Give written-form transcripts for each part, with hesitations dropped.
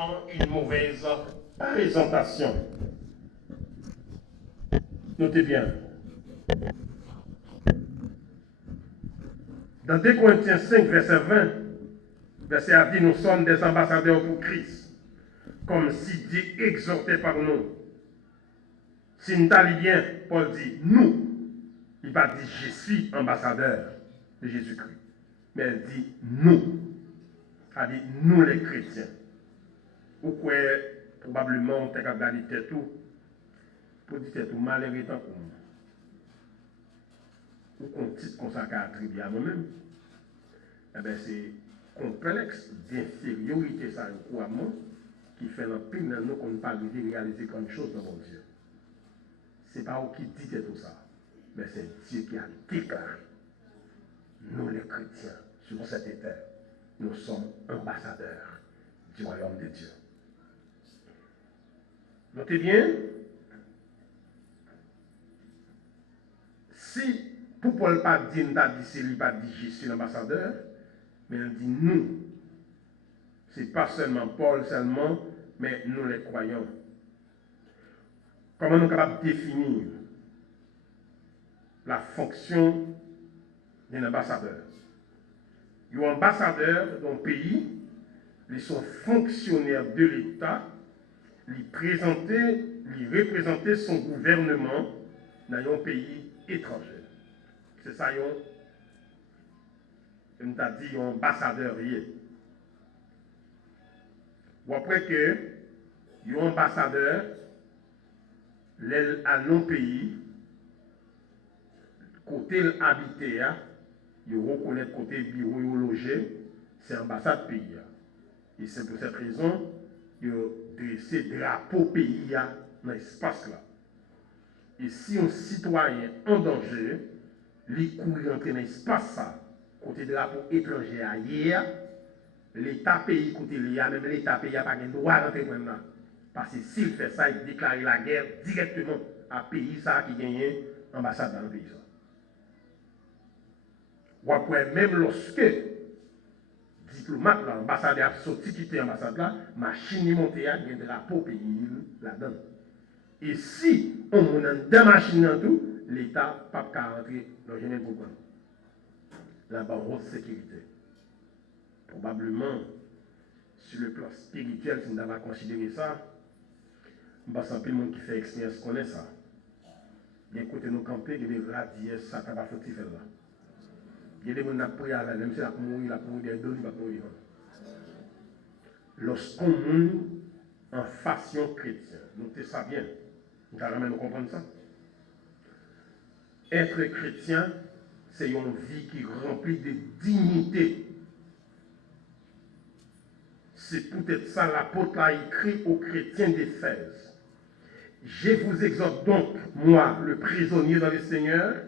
vraiment une mauvaise présentation. Notez bien. Dans 2 Corinthiens 5, verset 20, verset a dit, nous sommes des ambassadeurs pour Christ, comme si Dieu exhortait par nous. Si nous allons bien, Paul dit, nous. Il va dire, je suis ambassadeur de Jésus-Christ. Mais elle dit, nous. Elle dit, nous les chrétiens. Ou quoi, probablement, on t'a regardé tout, pour dire tout malheureux tant pour nous. Ou qu'on titre qu'on s'en attribué à nous-mêmes. Eh bien, c'est complexe d'infériorité, ça, couramment, qui fait l'empire dans nous qu'on ne peut pas réaliser comme chose dans mon Dieu. Ce n'est pas vous qui dites tout ça, mais c'est Dieu qui a déclaré. Nous, les chrétiens, sur cette terre, nous sommes ambassadeurs du royaume de Dieu. Notez bien, si pour Paul pas dit, il dit, pas dit, je suis l'ambassadeur, mais il dit nous. Ce n'est pas seulement Paul seulement, mais nous les croyants. Comment nous sommes capables de définir la fonction d'un ambassadeur? Un ambassadeur d'un pays, ils sont fonctionnaires de l'État, ils représenter son gouvernement dans un pays étranger. C'est ça, on t'a dit, un ambassadeur. Ou après que, un ambassadeur, à nos pays, côté habité, il reconnaît côté bureau logé, c'est l'ambassade pays. Et c'est pour cette raison il dressé drapeau pays dans l'espace là. Et si un citoyen en danger, il court rentrer dans l'espace ça, côté drapeau étranger hier, l'État pays côté là, même l'État pays n'a pas le droit d'entrer maintenant. Parce que s'il fait ça, il déclare la guerre directement à pays ça qui gagne ambassade dans le pays. Ou après, même lorsque diplomate, l'ambassadeur a sorti quitter l'ambassade là, machine est montée à un drapeau pays là-dedans. Et si on a deux machines dans tout, l'État n'a pas qu'à rentrer dans le général programme. Là-bas, haute sécurité. Probablement, sur le plan spirituel, si nous avons considéré ça, il y a un peu de monde qui fait expérience connaît ça. Il y a des côtés nous camper, il y a des radiers, ça ne va pas faire là. Il y a des gens qui ont pris à la même si la mourir, la mourir des deux, il va mourir. Lorsqu'on mourit en façon chrétienne, notez ça bien, nous allons comprendre ça. Être chrétien, c'est une vie qui remplit de dignité. C'est peut-être ça l'apôtre a écrit aux chrétiens d'Éphèse. Je vous exhorte donc, moi, le prisonnier dans le Seigneur,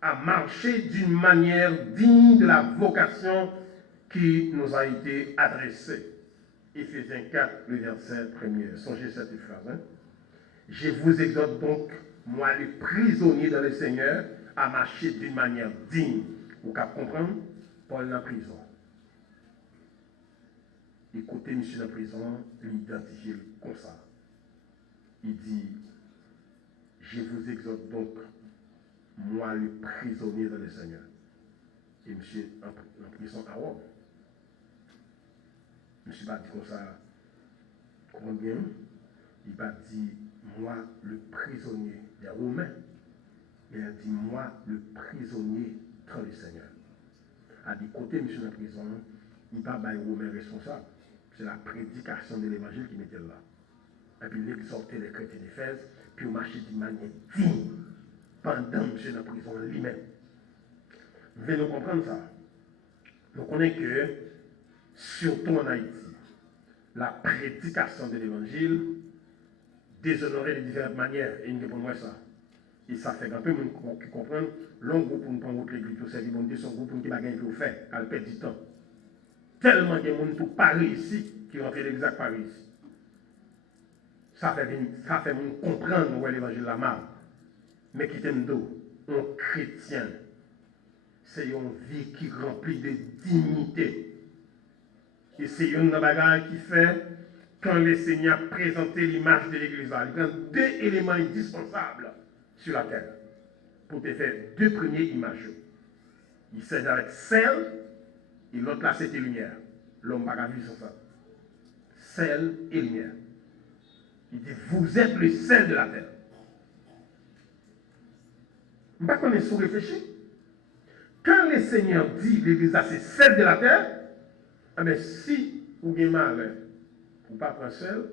à marcher d'une manière digne de la vocation qui nous a été adressée. Éphésiens 4, le verset 1er. Songez cette phrase. Hein? Je vous exhorte donc, moi, le prisonnier dans le Seigneur, à marcher d'une manière digne. Vous pouvez comprendre? Paul dans la prison. Écoutez, monsieur dans la prison, l'identifier comme ça. Il dit, je vous exhorte donc, moi le prisonnier dans le Seigneur. Et monsieur en prison à Rome. Monsieur va dire comme ça, combien? Il va dire, moi le prisonnier des Romains. Il a dit, moi le prisonnier dans le Seigneur. À dit, côté monsieur dans la prison, il va pas les Romains responsables. C'est la prédication de l'évangile qui mettait là. Et puis il exhortait les chrétiens d'Éphèse, puis il marchait d'une manière digne pendant monsieur dans la prison lui-même. Venez nous comprendre ça. Nous connaissons que, surtout en Haïti, la prédication de l'évangile déshonorait de différentes manières. Et nous pour moi ça. Et ça fait un peu qui comprennent, l'un groupe pour nous prendre l'église pour servir mon Dieu, son groupe pour nous qui ne peut faire, elle perd du temps. Tellement de monde pour Paris ici, qui rentrent l'église à Paris ici. Ça fait nous comprendre où est l'évangile la mal. Mais qui t'aime d'eau, un chrétien, c'est une vie qui remplit de dignité. Et c'est une bagarre qui fait quand le Seigneur a présenté l'image de l'Église, il prend deux éléments indispensables sur la terre pour te faire deux premières images. Il s'aide avec sel et l'autre là c'était lumière. L'homme n'a pas vu sur ça. Sel et lumière. Il dit, vous êtes le sel de la terre. Je ne sais pas qu'on est sous-réfléchi. Quand le Seigneur dit l'Église a c'est sel de la terre, eh bien, si vous avez mal, vous ne pas prendre sel,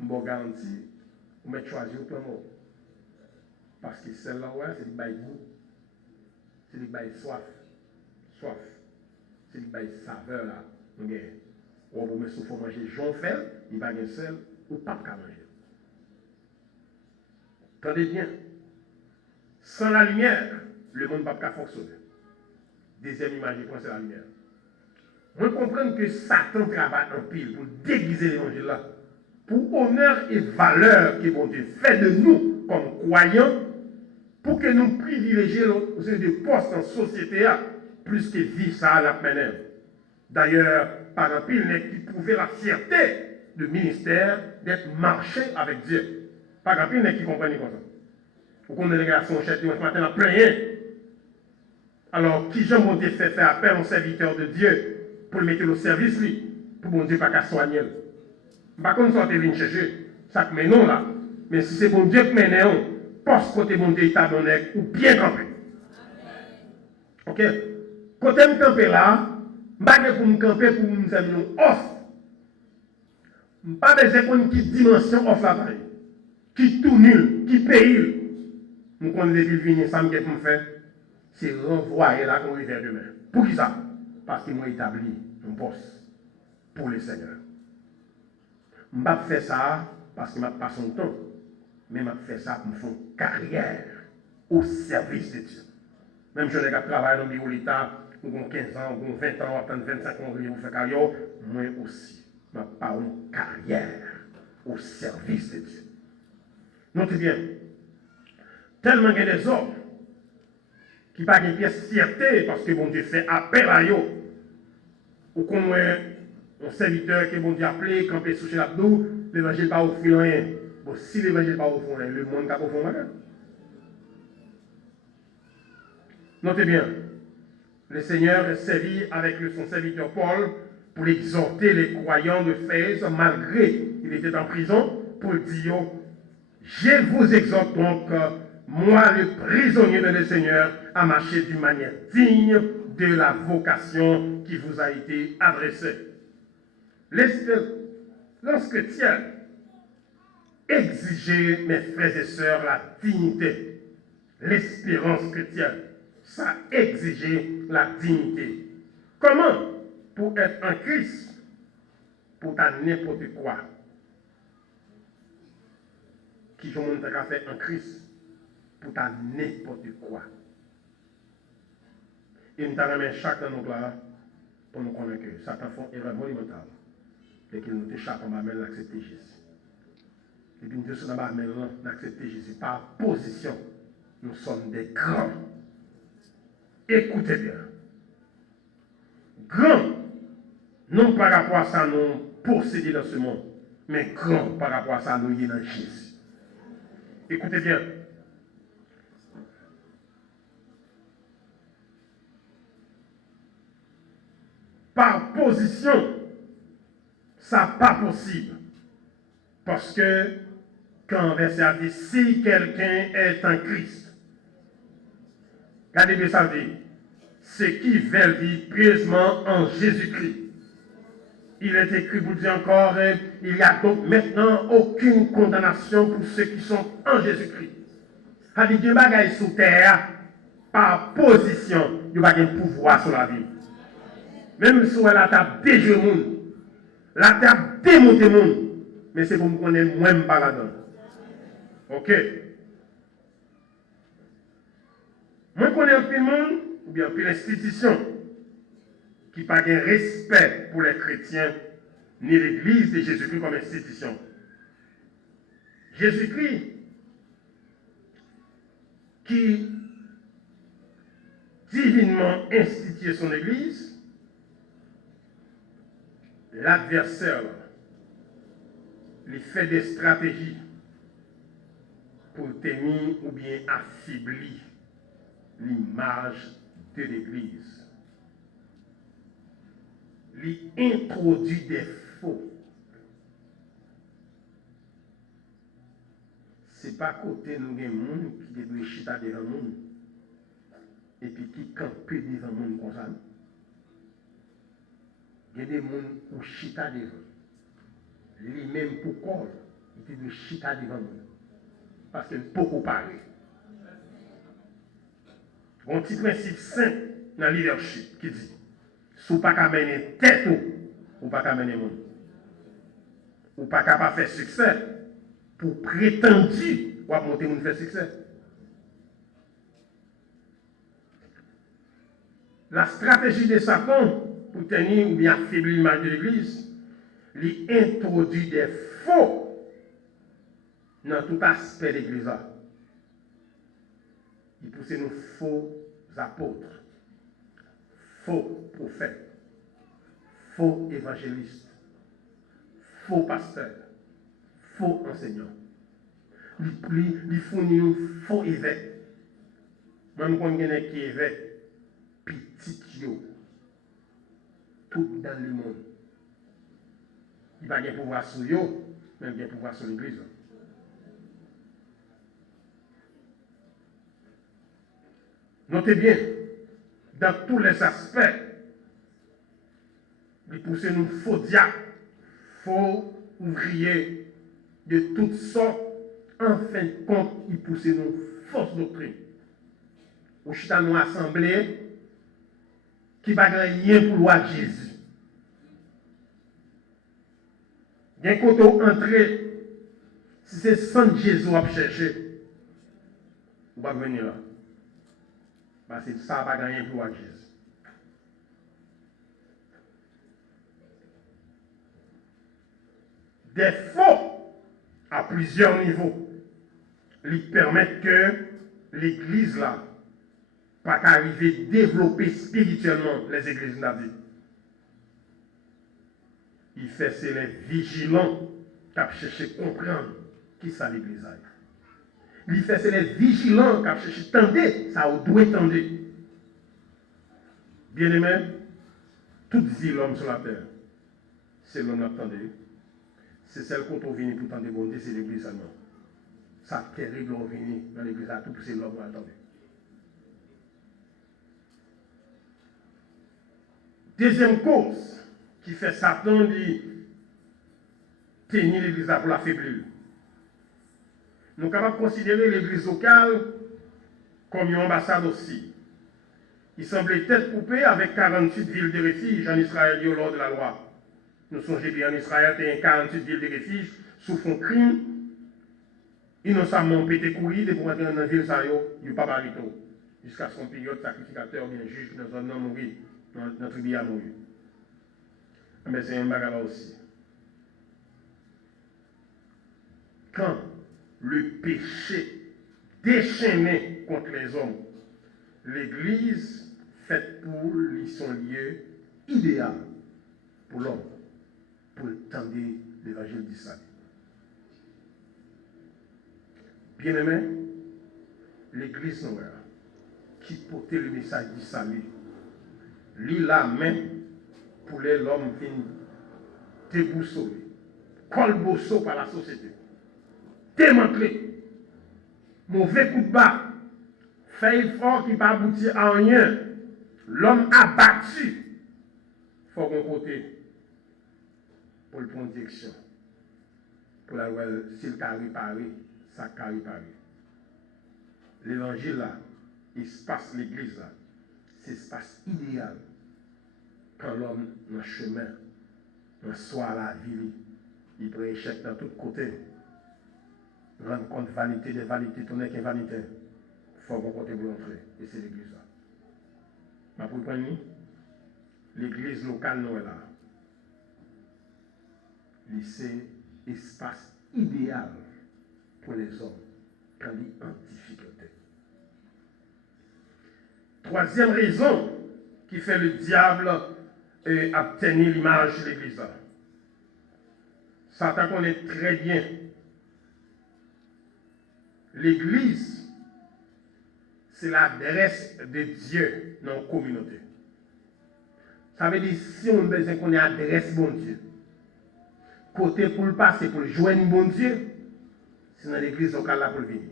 je vous garantis, vous mettez choisir au plan mort. Parce que sel là, ouais, c'est du bail goût, c'est du bail soif, c'est du bail saveur là. Ou vous mettez faut manger jaune fer, il va y sel, ou pas qu'à manger. Attendez bien. Sans la lumière, le monde ne va pas fonctionner. Deuxième image, c'est la lumière. Vous comprenez que Satan travaille en pile pour déguiser l'évangile là, pour honneur et valeur que bon Dieu fait de nous comme croyants, pour que nous privilégions des postes en société plus que vivre ça à la manière. D'ailleurs, par exemple, il n'est qui prouvait la fierté du ministère d'être marché avec Dieu. Par exemple, il n'est qui comprenait comme ça. Vous connaissez les garçons chef dimanche matin en plein rien. Alors, qui Jean bon Dieu fait faire appel au serviteur de Dieu pour le mettre au service, lui, pour bon Dieu pas qu'à soigner. Par contre, sortez venir chercher, ça que non là. Mais si c'est bon Dieu qui mène, poste côté bon Dieu, il donné ou bien camper. Ok? Côté me camper là, je ne vais pas pour me camper pour me faire une offre. Je ne vais pas besoin qui dimension offre là, qui tout nul, qui paye. Nous connaissons depuis le venir, ça me fait pour me faire, c'est renvoyer là qu'on vers demain. Pour qui ça? Parce qu'ils m'ont établi un poste pour le Seigneur. Je ne vais pas faire ça parce que je passe son temps, mais je vais faire ça pour me faire une carrière au service de Dieu. Même si je travaille dans le bureau de l'État, ou 15 ans, ou 20 ans, ou 25 ans, ou faire carrière, moi aussi, je vais pas une carrière au service de Dieu. Notez bien, tellement il y a des hommes qui n'ont pas de pièce fierté parce que bon Dieu fait appel à eux. Ou qu'on un serviteur que bon Dieu a appelé, campé sous chez l'abdou, l'évangile pas offrir rien. Bon, si l'évangile pas offrir rien, le monde n'a pas offert rien. Notez bien, le Seigneur est servi avec son serviteur Paul pour exhorter les croyants de Éphèse, malgré qu'il était en prison, pour dire, je vous exhorte donc, moi le prisonnier de le Seigneur, à marcher d'une manière digne de la vocation qui vous a été adressée. Lorsque tiens, exigez, mes frères et sœurs, la dignité, l'espérance chrétienne. Ça exige la dignité. Comment? Pour être en Christ, pour ta n'importe quoi. Qui je montre à faire en Christ, pour ta n'importe quoi. Et nous t'avons chacun de nous là, pour nous convaincre que Satan fait une erreur monumentale. Et qu'il nous échappe en bas, mais l'accepter Jésus. Et puis nous sommes en bas, mais l'accepter Jésus. Par position, nous sommes des grands. Écoutez bien. Grand, non par rapport à ça, nous posséder dans ce monde, mais grand par rapport à ça, nous y dans Jésus. Écoutez bien. Par position, ça n'est pas possible. Parce que, quand verset a dit, si quelqu'un est en Christ, regardez bien ça dit, ceux qui veulent vivre pieusement en Jésus-Christ. Il est écrit, vous dit encore, il n'y a donc maintenant aucune condamnation pour ceux qui sont en Jésus-Christ. Il y a des bagages sous terre, par position, il y a un pouvoir sur la vie. Même si elle a tapé déjà le monde, la tape démonté le monde, mais c'est pour me connaître moins pas là-dedans. Ok? Moi, je connais un peu le monde, ou bien un peu l'institution, qui n'a pas de respect pour les chrétiens, ni l'Église de Jésus-Christ comme institution. Jésus-Christ, qui divinement institué son Église, l'adversaire il fait des stratégies pour tenir ou bien affaiblir l'image de l'Église. Il introduit des faux. Ce n'est pas côté nous des gens qui doivent chita devant nous et puis qui campent devant nous comme ça. Il y a des gens qui chita devant. Lui-même pour corps, il doit chita devant nous. Parce qu'il peut pas parler. Un petit principe simple dans le leadership qui dit si vous ne pouvez pas mener tête ou pas qu'à mener monde. Ou pas capable de faire succès pour prétendu ou monter monde faire succès. La stratégie de Satan pour tenir ou bien affaiblir l'image de l'Église, il introduit des faux dans tout aspect de l'Église. Il pousse nos faux apôtres, faux prophètes, faux évangélistes, faux pasteurs, faux enseignants. Il fournit nous faux évêques. Même quand il y a qui évêques, petit yo, tout dans le monde. Il va pas pouvoir sur eux, mais il va pouvoir sur l'Église. Notez bien, dans tous les aspects, il pousse nous faux diacres, faux ouvriers de toutes sortes. En fin de compte, il pousse nous fausses doctrines. Ou chita nous assemblée qui va gagner pour loi de Jésus. Bien quand on entre, si c'est sans Jésus à chercher, vous va venir là. Parce que ça va gagner pour loi de Jésus. Des faux à plusieurs niveaux lui permettent que l'Église là pas qu'arriver à développer spirituellement les églises de la vie. Il fait c'est les vigilants qui cherchent à comprendre qui ça l'Église a. Il fait c'est les vigilants qui cherchent à tendre, ça on doit tendre. Bien aimé, toute vie l'homme sur la terre, c'est l'homme qui attendait. C'est celle qu'on trouve venir pour tendre bon Dieu, c'est l'Église seulement. Ça terrible on venir dans l'Église à tout, c'est l'homme qui attendait. Deuxième cause qui fait Satan de tenir l'Église pour l'affaiblir. Nous sommes capables de considérer l'Église locale comme une ambassade aussi. Il semblait tête coupée avec 48 villes de refuge en Israël lors de la loi. Nous songeons bien en Israël, il y a 48 villes de refuge sous fond crime. Innocemment pété courir de pour entrer dans la ville, il n'y a pas barito. Jusqu'à son période sacrificateur, bien juge, dans un homme mourir, dans notre tribu à mourir. Mais c'est un bagage aussi. Quand le péché déchaîné contre les hommes, l'Église faite pour lui son lieu idéal pour l'homme, pour tendre l'évangile du salut. Bien-aimé, l'Église noire qui portait le message du salut, lui la main pour l'homme qui déboussolé, colbosso par la société, démantelé, mauvais coup de bas, fait effort qui ne va pas aboutir à rien, l'homme abattu, il faut qu'on côté pour le prendre direction, pour la voir s'il a réparé, ça a réparé. L'évangile là, l'espace l'église là, c'est l'espace idéal quand l'homme dans le chemin, dans le soir la vie, il prend échec dans tous côtés. Rendre compte vanité des vanités, ton est vanité. Il faut qu'on côté pour entrer. Et c'est l'église là. Mais pour prendre l'église locale nous est là. C'est l'espace idéal pour les hommes quand ils sont en difficulté. Troisième raison qui fait le diable obtenir l'image de l'église là. Satan connaît très bien l'Église, c'est l'adresse de Dieu dans la communauté. Ça veut dire si on a besoin qu'on ait adresse bon Dieu, côté pour le passer, pour le joindre bon Dieu, c'est dans l'église locale là pour le venir.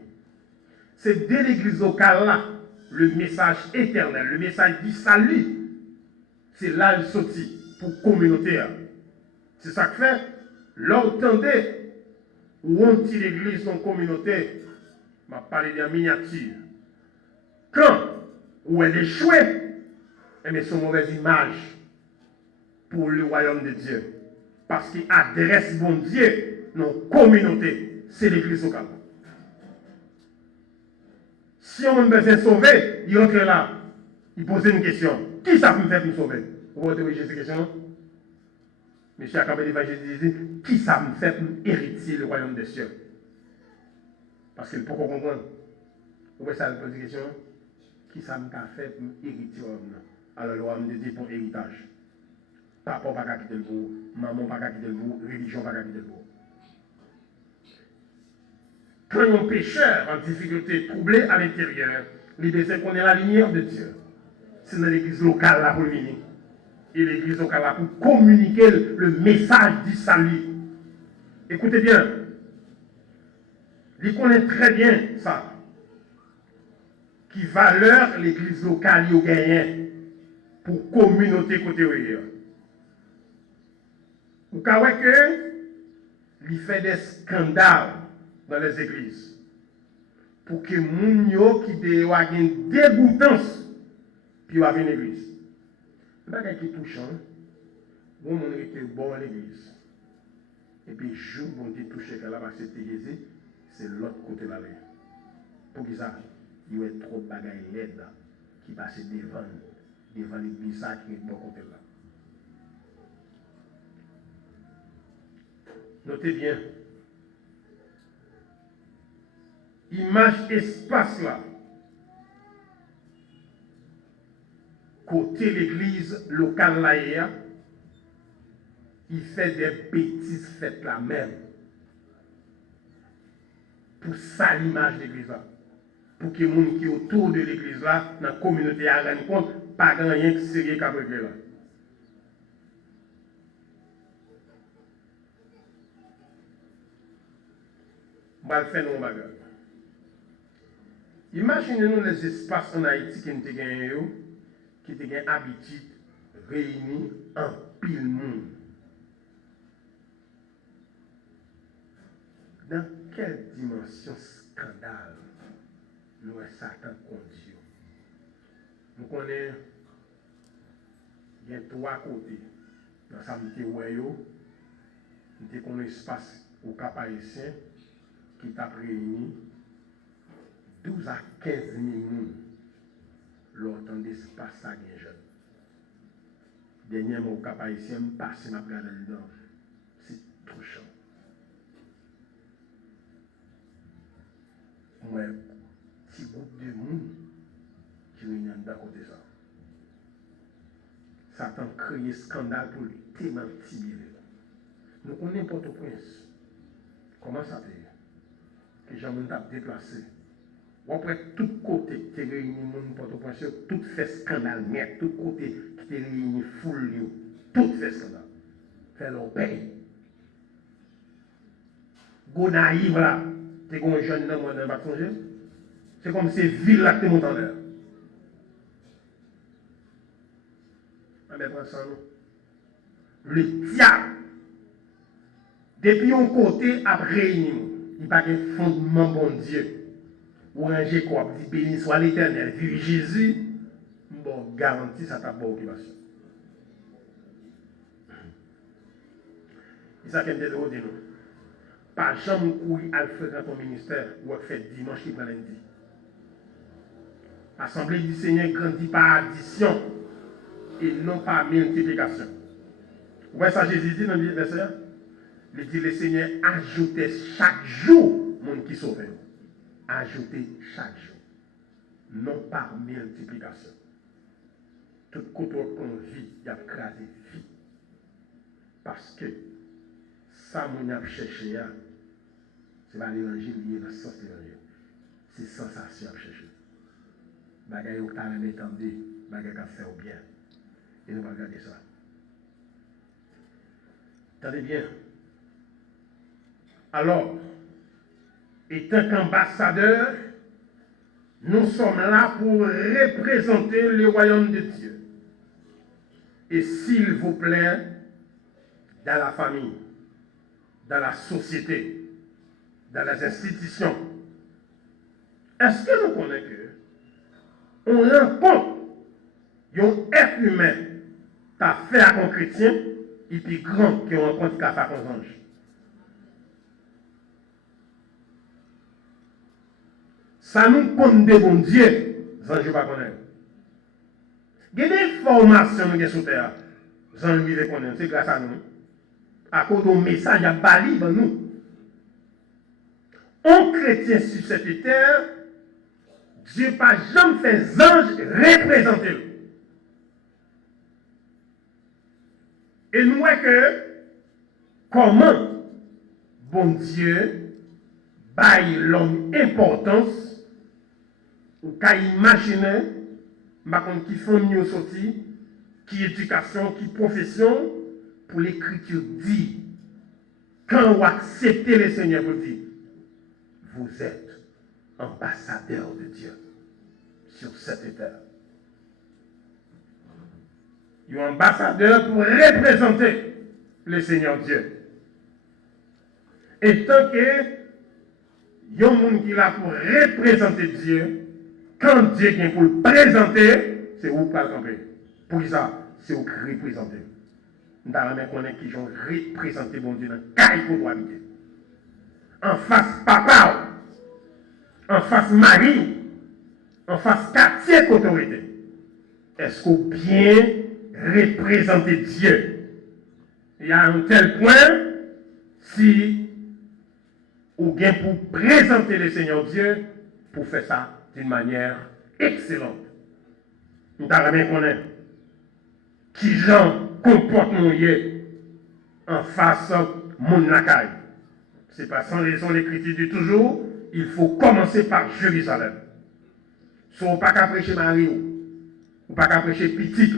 C'est dès l'église locale là, le message éternel, le message du salut, c'est là le sorti pour la communauté. C'est ça que fait, l'entendez, ou on tire l'église dans la communauté, je vais parler de miniature. Quand où elle échoue, mais c'est une mauvaise image pour le royaume de Dieu. Parce qu'il adresse bon Dieu dans la communauté, c'est l'église locale. Si on a besoin de sauver, il rentre là, il pose une question. Qui ça peut me faire pour me sauver? Vous pouvez interroger cette question? Monsieur Akabé l'évangile dit, qui ça me fait pour hériter le royaume des cieux? Parce qu'il faut qu'on comprenne. Vous pouvez ça poser une question? Qui ça me fait pour hériter le royaume? Alors le royaume de Dieu pour héritage. Papa pas quitter le bout, maman pas quitter le bout, religion pas quitter le bout. Quand un pécheur en difficulté, troublé à l'intérieur, l'idée c'est qu'on est la lumière de Dieu. C'est dans l'église locale là pour venir. Et l'église locale là pour communiquer le message du salut. Écoutez bien, il connaît très bien ça. Qui valeur l'église locale y gagne pour communauté côté où ou que il fait des scandales dans les églises pour que les gens qui ont une dégoûtance puis va venir l'église. Ce n'est pas qui touchant. Bon monde était bon à l'église. Et puis jour où on dit touché qu'elle a accepté Jésus, c'est l'autre côté là. Pour qui ça? Il y a trop de bagailles laides qui passent devant l'église qui est de bon côté là. Notez bien. Image espace là. Côté l'église locale là, il fait des bêtises faites là même. Pour ça l'image de l'église là. Pour que les gens qui sont autour de l'église là, dans la communauté, à rendre compte, pas grand rien qui sérieux qu'à peu là. On va le faire dans le bagage. Imaginez-nous les espaces en Haïti qui ont gagné, qui ont gagné habitude réunis en pile monde. Dans quelle dimension scandale nous Satan conduit? Nous connaissons, il y a trois côtés. Dans sa vie, nous avons un espace au Cap Haïtien qui t'a réuni 12 à 15 000 personnes lors d'un espace à jeune. Dernièrement, au Cap Haïtien, je passe ma regardé dedans. C'est touchant. Moi, petit groupe de monde qui réunit d'un côté ça. Satan crée scandale pour lui démentir. Nous connaissons Port-au-Prince. Comment ça fait? Que les gens ont déplacé. Après, tout côté qui est réuni, Port-au-Prince, tout fait scandale net. Tout côté qui est réuni, foule, tout fait scandale. Fait leur paye. Go naïf là, tu es un jeune homme dans le songer. C'est comme si ville là que tu montes en l'air. Le diable, depuis un côté, a réuni, il n'y a pas de fondement bon Dieu. Ou ranger quoi, dit béni soit l'éternel, vive Jésus, bon, garantie ça t'a bonne occupation. C'est ça qu'elle dit nous. Pas jamais courir à le faire dans ton ministère ou à faire dimanche qui prend lundi. L'Assemblée du Seigneur grandit par addition et non par multiplication. Vous voyez ça, Jésus dit dans le verset? Il dit le Seigneur ajoutait chaque jour monde qui sauve. Ajouter chaque jour. Non par multiplication. Tout côté qu'on vit, il y a crasé vie. Parce que ça, mon a cherché, c'est pas l'évangile lié dans le sens de l'évangile. C'est sensation à chercher. Bagay au talent étendu, bagay qui fait au bien. Et nous allons regarder ça. Attendez bien. Alors, étant qu'ambassadeurs, nous sommes là pour représenter le royaume de Dieu. Et s'il vous plaît, dans la famille, dans la société, dans les institutions, est-ce que nous connaissons que on rencontre un être humain qui a fait à un chrétien et puis grand qui rencontre qui a fait à un ange? Ça nous compte de bon Dieu, ça je ne pas connaître. Il y a des formations nous sur terre, ça nous ne connaître, c'est grâce à nous. À cause du message à Bali, ben nous. Un chrétien sur cette terre, Dieu n'a pas jamais fait ange représenter. Et nous voyons que comment bon Dieu baille l'homme importance ou qu'à imaginer qui font mieux sorti, qui éducation, qui profession, pour l'écriture dit, quand vous acceptez le Seigneur, vous dites, vous êtes ambassadeur de Dieu sur cette terre. Vous êtes ambassadeur pour représenter le Seigneur Dieu. Et tant que il y a un monde qui est là pour représenter Dieu, quand Dieu vient pour le présenter, c'est où pas le camper. Pour ça, c'est où représenter. Nous avons connaître qui ont représenté bon Dieu dans le caille qu'on doit habiter. En face papa, en face mari, en face quartier qu'autorité. Est-ce qu'on bien représenter Dieu? Il y a un tel point, si ou bien pour présenter le Seigneur Dieu, pour faire ça d'une manière excellente. Nous avons connaître qui gens comportement en face mon lacaille. C'est pas sans raison l'écriture dit toujours, il faut commencer par Jérusalem. Si on pas qu'à prêcher Marie, ou pas qu'à prêcher petit,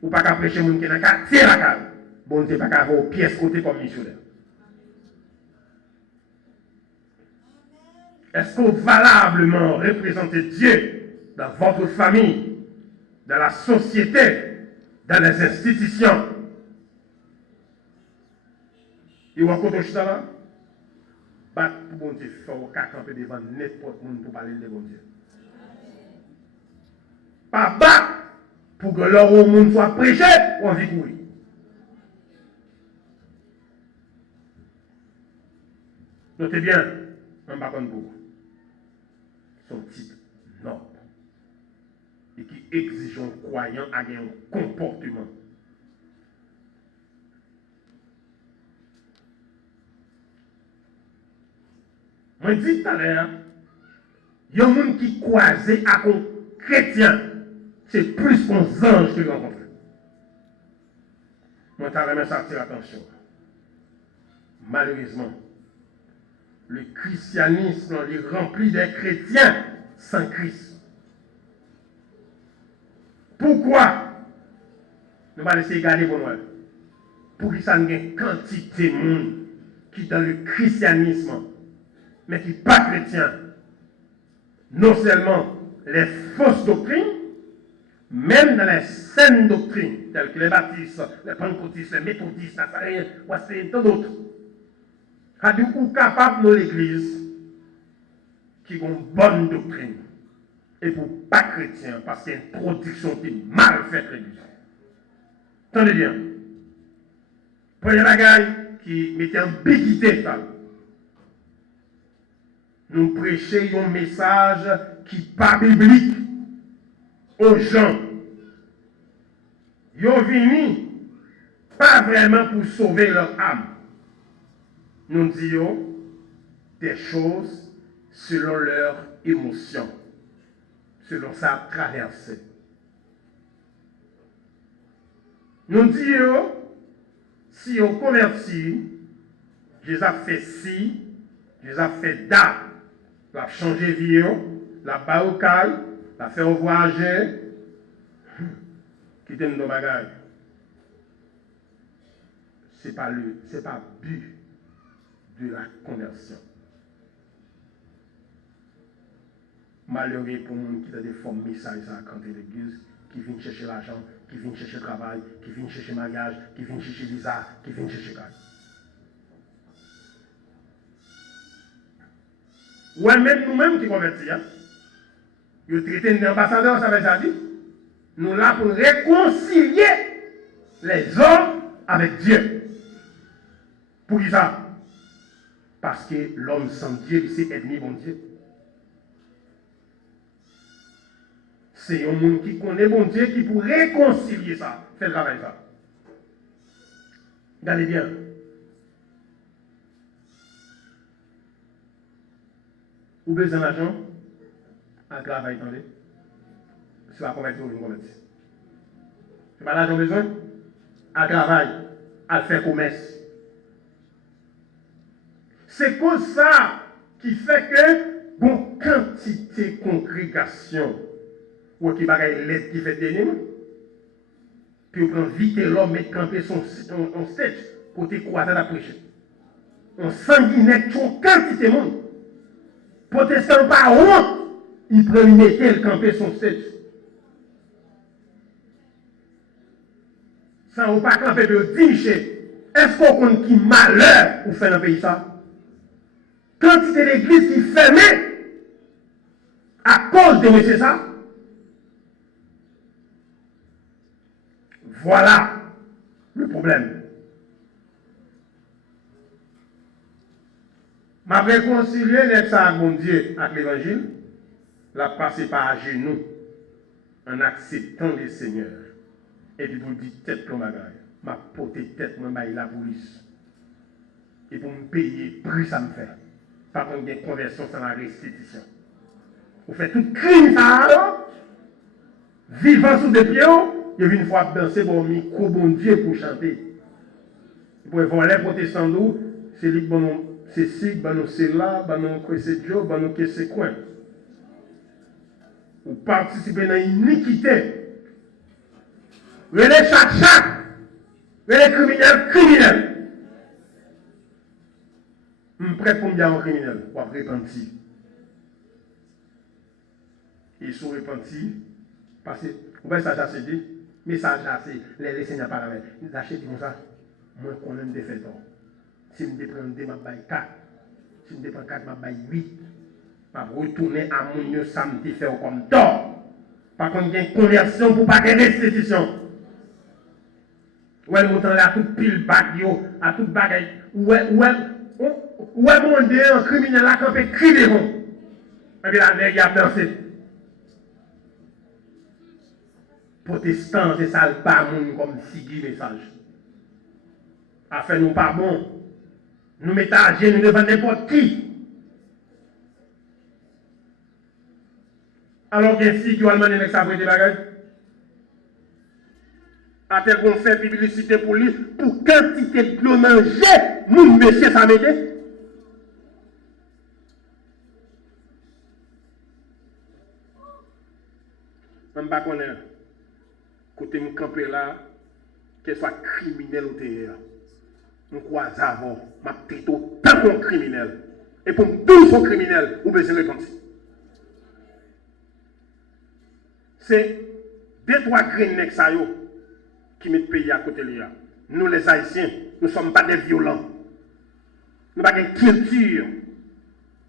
ou pas qu'à prêcher mon qui est dans le quartier la caille, bon Dieu pas qu'à avoir aux pièces côté comme missionnaire. Est-ce qu'on valablement représenter Dieu dans votre famille, dans la société, dans les institutions? Et vous avez un là? Bat pour bon Dieu, faut camper devant n'importe qui pour parler de bon Dieu. Pas battre pour que l'heure où le monde soit prêché, on vit courir. Notez bien, un bâton pour son type noble et qui exige un croyant à un comportement. Moi, je dis tout à l'heure, il y a un monde qui croise à un chrétien, c'est plus qu'un ange que rencontre. Moi, je vais attirer attention. Malheureusement, le christianisme est rempli des chrétiens sans Christ. Pourquoi? Nous allons essayer de garder pour nous. Pour qu'il y ait une quantité de monde qui est dans le christianisme, mais qui n'est pas chrétien. Non seulement les fausses doctrines, même dans les saines doctrines, telles que les baptistes, les pentecôtistes, les méthodistes, les tant d'autres. C'est-à-dire qu'on est capable dans l'église qui a une bonne doctrine. Et pour pas chrétien, parce qu'il y a une production qui est mal faite l'église. Attendez bien. Prenez la gaille qui mettait ambiguïté ça. Nous prêchons un message qui n'est pas biblique aux gens. Ils sont venus pas vraiment pour sauver leur âme. Nous disons des choses selon leur émotion, selon sa traversée. Nous disons, si on convertit, Jésus a fait ci, Jésus a fait da. La changé vie, la baoucaille, la fait voyager, qui t'aime dans bagage. C'est pas but de la conversion. Malheureux pour les gens qui ont des formes messages à canter l'église, qui viennent chercher l'argent, qui viennent chercher le travail, qui viennent chercher le mariage, qui viennent chercher visa, qui viennent chercher le ouais, même nous-mêmes qui convertis, hein? Nous traitons d'ambassadeurs, ça veut dire, nous là pour réconcilier les hommes avec Dieu. Pour qui ça? Parce que l'homme sans Dieu, c'est ennemi bon Dieu. C'est un monde qui connaît bon Dieu qui pour réconcilier ça, fait le travail ça. Regardez bien. Ou besoin d'argent, à travail, attendez. C'est pas convertir ou une convertir. C'est pas l'argent besoin, à travail, à faire commerce. C'est comme ça qui fait que, bon, quantité de congrégation, ou qui va l'aide qui fait des puis on prend vite l'homme et camper son stage, côté croisé à prêcher. On sanguinait une quantité de monde. Protestant pas honte, il prend une le camper son stage. Sans ou pas camper de dimicher, est-ce qu'on compte qui malheur pour faire dans le pays ça? Quantité d'églises qui fermée à cause de monsieur ça. Voilà le problème. Ma réconcilier avec ça, mon Dieu, avec l'évangile, la passer par genoux en acceptant le Seigneur. Et puis vous dites tête comme bagaille. Ma pote tête, moi, la police. Et pour me payer, prix ça me fait. Par contre, des conversions sans la restitution. Vous faites tout crime ça, vivant sous des pieds, il vient une fois danser pour un micro, bon Dieu, pour chanter. Pour voler protestant d'où, c'est lui, c'est ci, c'est là, c'est Joe, c'est quoi. Vous participez dans l'iniquité. Venez chaque, venez criminel. Je suis prêt pour me dire un criminel, pour repentir. Ils sont repentis, parce que, vous voyez ça, c'est dit, message là, c'est les Seigneurs par la main. Ils achètent comme ça, moi, je connais des faits. Si je me prends 2, je vais 4. Si je me prends 4, je vais 8. Je vais retourner à mon Dieu, ça me fait comme tort. Par contre, il y a une conversion pour pas qu'il y ait restitution. Ouais, montant là, tout pile bague, à toute bagaille. Ouais, mon Dieu, un criminel là, quand il crie des ronds. Et puis la nègre a dansé. Protestant, c'est ça le pas monde comme Sigui message. Afin nous pas bon. Nous mettons à genoux devant n'importe qui. Alors que Sigui va demander avec sa vraie bagage. A tel qu'on fait publicité pour lui, pour quantité de clous manger, mon monsieur ça m'aide. Je ne sais pas côté me camper là, qu'elle soit criminel ou terre. Je crois avant, ma tête autant qu'on criminel. Et pour me tous son criminel, vous besoin de répondre. C'est 2-3 grains qui mettent le pays à côté de lui. Nous les Haïtiens, nous ne sommes pas des violents. Nous n'avons pas de culture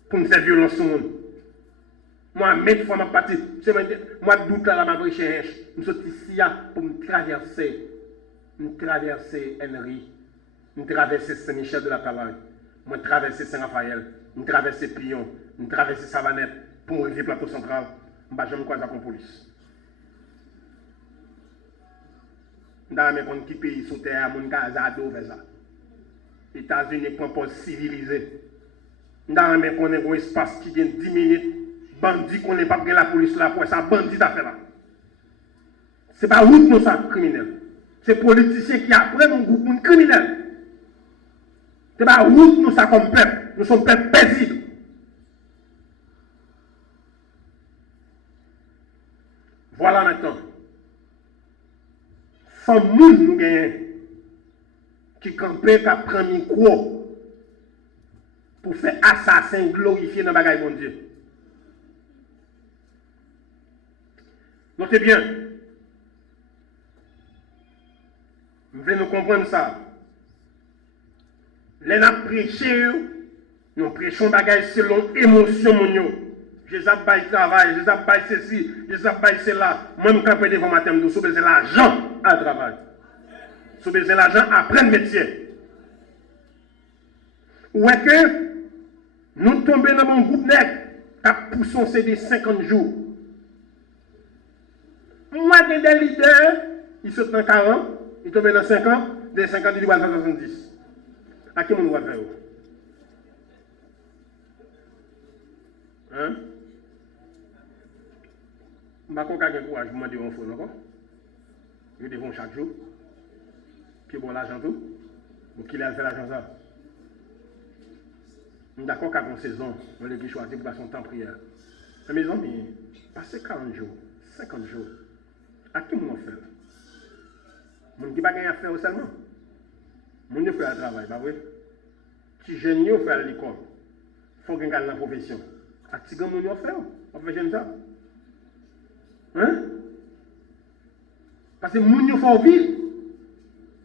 pour nous faire violence sur nous. Moi, même fois, ma partie, moi, doute là, ma prêche, je suis ici pour me traverser Henry, me traverser Saint-Michel de la Talaye, me traverser Saint-Raphaël, me traverser Pion, me traverser Savanette, pour arriver au plateau central, je ne vais jamais croiser la police. Je ne sais pas qui pays sous terre, mon Gazado fait ça. Les États-Unis sont pas civilisés. Je ne sais pas qu'on ait un espace qui gagne 10 minutes. Bandit qu'on n'est pas pris la police là pour ça, bandit à faire là. Ce n'est pas route nous ça, criminel. C'est politicien qui apprennent un groupe criminel. C'est pas route nous ça comme peuple. Nous sommes peuple paisible. Voilà maintenant. Sans monde nous gagnons qui campait, qui prend micro pour faire assassin glorifier dans le bagage bon Dieu. Notez bien. Nous voulons comprendre ça. Les nous prêchons, nous prêchons bagage selon émotion mon. Je sais pas le travail, je sais pas ceci, je sais pas cela. Même quand je devant matin, nous sommes l'argent à travail. Nous sommes l'argent à prendre métier. Ou est que nous tombons dans mon groupe nègre qui a poussé des 50 jours. Moi, j'ai des leaders, ils sont dans 40, ils tombent dans 50, des 50, ils vont dans 70. À qui on va faire? Hein? Je ne sais pas si courage, je me demande un encore. Je devons chaque jour. Puis bon, l'argent tout. Donc, il a fait l'argent ça. Je suis d'accord qu'à une saison, on a choisi pour passer son temps prière. Mais mes amis, passer 40 jours, 50 jours, à qui on fait? On ne pas gagner à faire seulement. On ne fait pas le travail, pas vrai? Si jeune yo fait à l'école, il faut qu'on gagne la profession. À qui on fait? On fait jeune ça. Hein? Parce que moun yo faut vivre.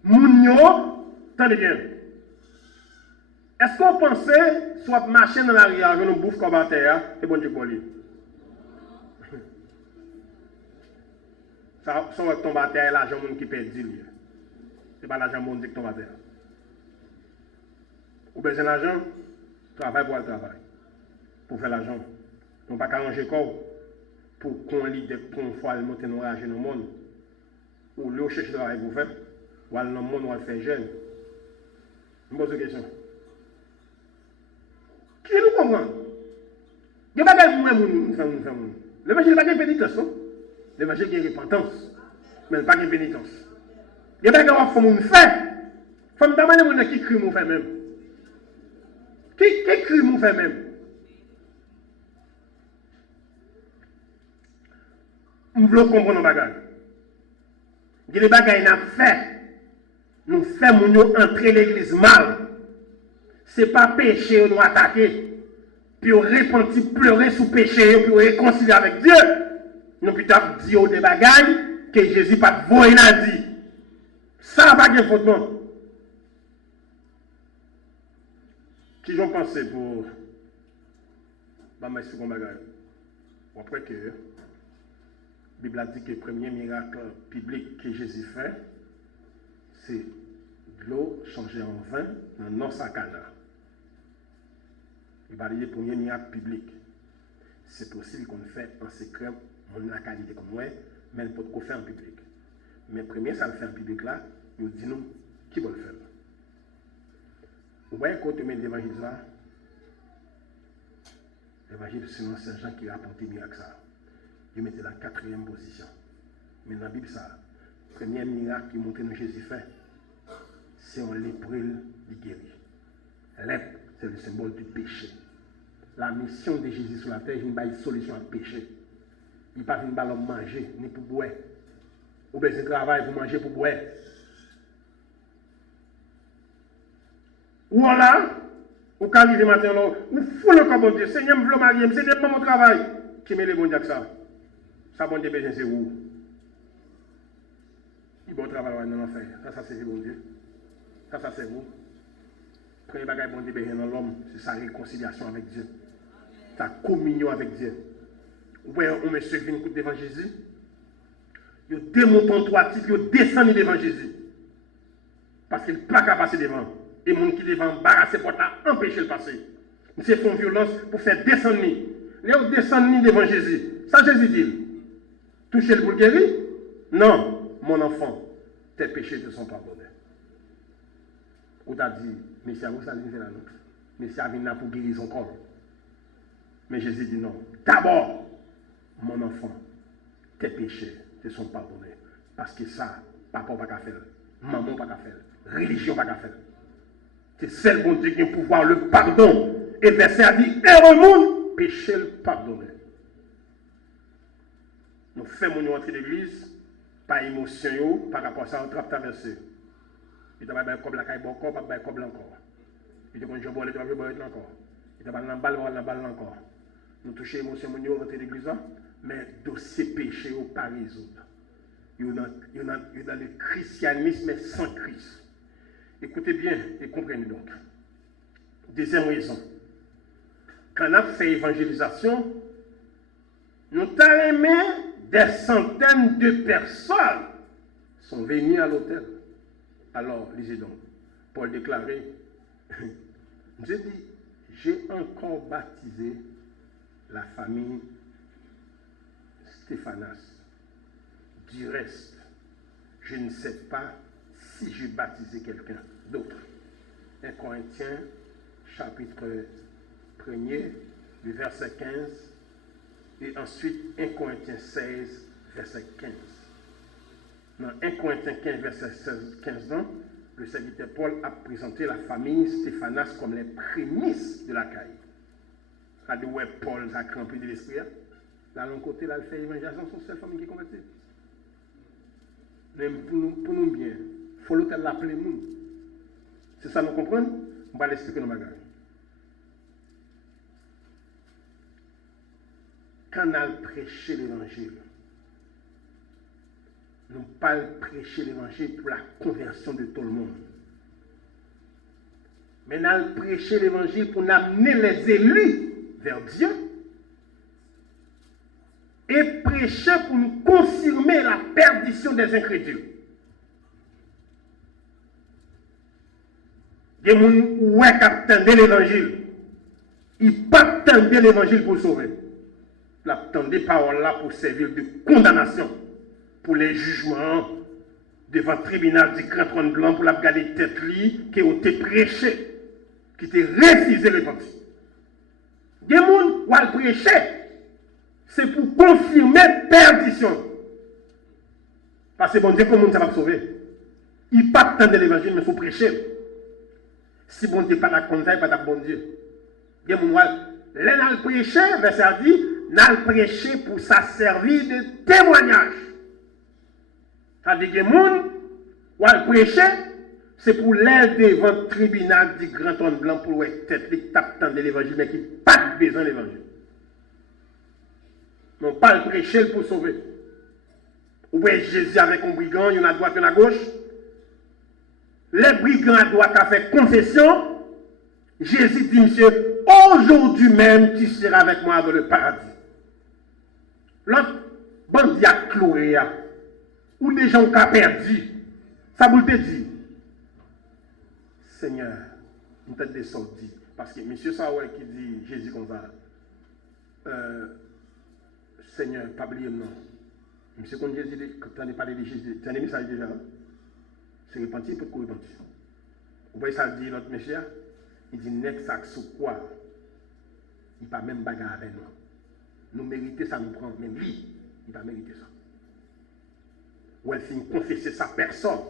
Moun yo, attendez bien. Est-ce qu'on pensait soit marcher dans l'arrière, je nous bouffe comme à terre, et bon Dieu pour lui? Ça va tomber à terre, l'argent qui perd 10 livres. Ce n'est pas l'argent qui tombe à terre. Ou besoin d'argent, travail pour le travail. Pour faire l'argent. On ne peut pas arranger corps pour qu'on lit des points fois le monter dans le monde. Ou le chercher de travail pour faire. Ou dans le monde on faire jeune. Je me pose une question. Qui nous comprend? Il n'y a pas de monde. L'évangile n'est pas de pénitence, non? L'évangile est de repentance. Mais pas de pénitence. Il n'y a pas de monde faire. Il faut me demander qui crie mon fait même. Qui crie mon fait même? Nous voulons comprendre nos bagages. Il y a des bagages à faire. Nous faisons entrer l'église mal. Ce n'est pas péché, nous attaquer. Puis on repentir, pleurer sous péché, puis on réconcilier avec Dieu. Nous plutôt dire des bagages que Jésus pas de voix n'a dit. Ça va pas de faute non. Qui j'en pensé pour ce bagage? Après que la Bible a dit que le premier miracle public que Jésus fait, c'est de l'eau changée en vin dans nos Cana. Il va dire le premier miracle public. C'est possible qu'on le fait en secret, on a la qualité comme moi, mais on peut le faire en public. Mais premier, ça le fait en public là, nous disons qui va le faire. Ouais, quand tu mets l'évangile là, l'évangile c'est l'ancien Jean qui a apporté miracle ça. Il mettait la 4e position. Mais dans la Bible, ça, le premier miracle qui montre nous Jésus fait, c'est un lépreux qui guérit. Lèpre, c'est le symbole du péché. La mission de Jésus sur la terre, il n'y a pas une solution à péché. Il n'y a pas une balle pour manger, ni pour boire. Ou bien un travail pour manger, pour boire. Ou là, ou quand arrive matin, ou fou le corps de Dieu, Seigneur, je veux marier, Seigneur, pas mon travail. Qui met les bons dieux ça? Ça, bon Dieu, c'est où? Il bon travail dans l'enfer. Ça, c'est bon Dieu. Ça, c'est vous. Premier bagage bon Dieu dans l'homme, c'est sa réconciliation avec Dieu. Sa communion avec Dieu. Ouais, on me suit une coupe devant Jésus. Il démonte en 3 titres, il descend devant Jésus. Parce qu'il n'est pas capable de passer devant. Et les gens qui devant embarrasser pour empêcher le passer. Ils font violence pour faire descendre. Ils descendent devant Jésus. Ça, Jésus dit. Toucher le pour guérir? Non, mon enfant, tes péchés te sont pardonnés. Ou t'as dit, Messie, vous ça fait la nôtre. Messie a venu là pour guérir son corps. Mais Jésus dit non. D'abord, mon enfant, tes péchés te sont pardonnés. Parce que ça, papa pas qu'à faire, maman pas qu'à faire, religion pas qu'à faire. C'est celle bon Dieu qui a pouvoir le pardon. Et verset a dit, heureux monde, péché le pardonner. Nous faisons une entrée d'église, pas émotion, par rapport à ça, on trappe traverser. Il t'a pas comme la caille encore, pas comme l'encore. Il t'a dit, je bois encore. Il t'a pas la balle encore. Nous touchons l'émotion, nous rentrons l'église, mais dossier péché ou pas résoudre. Il y a dans le christianisme sans Christ. Écoutez bien et comprenez donc. Deuxième raison. Quand on a fait évangélisation, nous avons aimé des centaines de personnes sont venues à l'hôtel. Alors, lisez donc. Paul déclarait, j'ai dit, j'ai encore baptisé la famille Stéphanas. Du reste, je ne sais pas si j'ai baptisé quelqu'un d'autre. 1 Corinthiens, chapitre 1er, du verset 15, et ensuite 1 Corinthiens 16, verset 15. Dans 1 Corinthiens 15, verset 15, le serviteur Paul a présenté la famille Stéphanas comme les prémices de la caille. Là, où Paul a rempli de l'esprit. Là, de l'autre côté, là, il fait évangélisation sur cette famille qui est convertie. Mais pour nous bien, il faut l'appeler nous. C'est ça, nous comprenons? On va l'expliquer dans le bagage. Quand on a prêché l'évangile, nous pas prêcher l'évangile pour la conversion de tout le monde. Mais nous allons prêcher l'évangile pour amener les élus vers Dieu et prêcher pour nous confirmer la perdition des incrédules. Il y a des gens qui attendent l'évangile. Ils ne pas attendre l'évangile pour sauver. Ils attendent des paroles là pour servir de condamnation pour les jugements devant le tribunal du grand trône blanc pour la garder tête qui a été prêché, qui a refusé l'évangile. Il y a des gens qui ont prêché, c'est pour confirmer perdition. Parce que bon Dieu, comment ça va sauver? Il ne pas attendre l'évangile, mais il faut prêcher. Si bon Dieu n'est pas là comme ça, il n'est pas bon Dieu. Il y a des gens qui ont prêché, verset a dit, n'a prêché pour ça servir de témoignage. C'est-à-dire que les gens qui ont prêché, c'est pour l'aide devant le tribunal du grand trône blanc pour être tête qui tape de l'évangile, mais qui n'a pas besoin de l'évangile. Non pas le prêcher pour sauver. Ou bien Jésus avec un brigand, il y en a à droite et à gauche. Les brigands à droite ont fait confession. Jésus dit, monsieur, aujourd'hui même, tu seras avec moi dans le paradis. L'autre, bandit a cloué, ou des gens qui ont perdu. Ça vous le dit. Seigneur, nous t'es descendu. Parce que monsieur Saoué qui dit Jésus comme ça, Seigneur, pas oublier non. Monsieur, quand Jésus dit, quand tu as parlé de Jésus, tu as un message déjà. C'est repentir pour repentir. Vous voyez ça dit l'autre monsieur, il dit next sac sous quoi? Il pas même bagarre avec nous. Nous méritons ça, nous prend, même lui, il va mériter ça. Ou elle finit confesser sa personne.